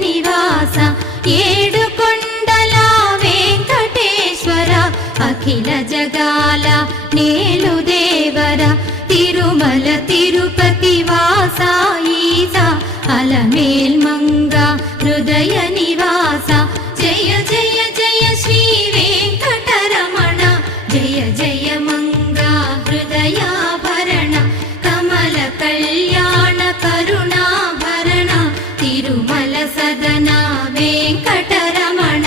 నివాస ఏడు కొండల వెంకటేశ్వర అఖిల జగాల నేలు దేవర తిరుమల తిరుపతి వాస ఈస అలమేల్ మంగ హృదయ నివాస జయ జయ జయ శ్రీ వెంకటరమణ జయ జయ మంగ హృదయాభరణ కమల కళ్యాణ కరుణాభరణ తిరుమల సదన వెంకటరమణ.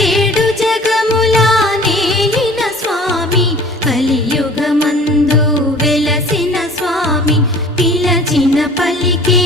ఏడు జగముల నేలిన స్వామి కలియుగమందు వెలసిన స్వామి పిలచిన పలికే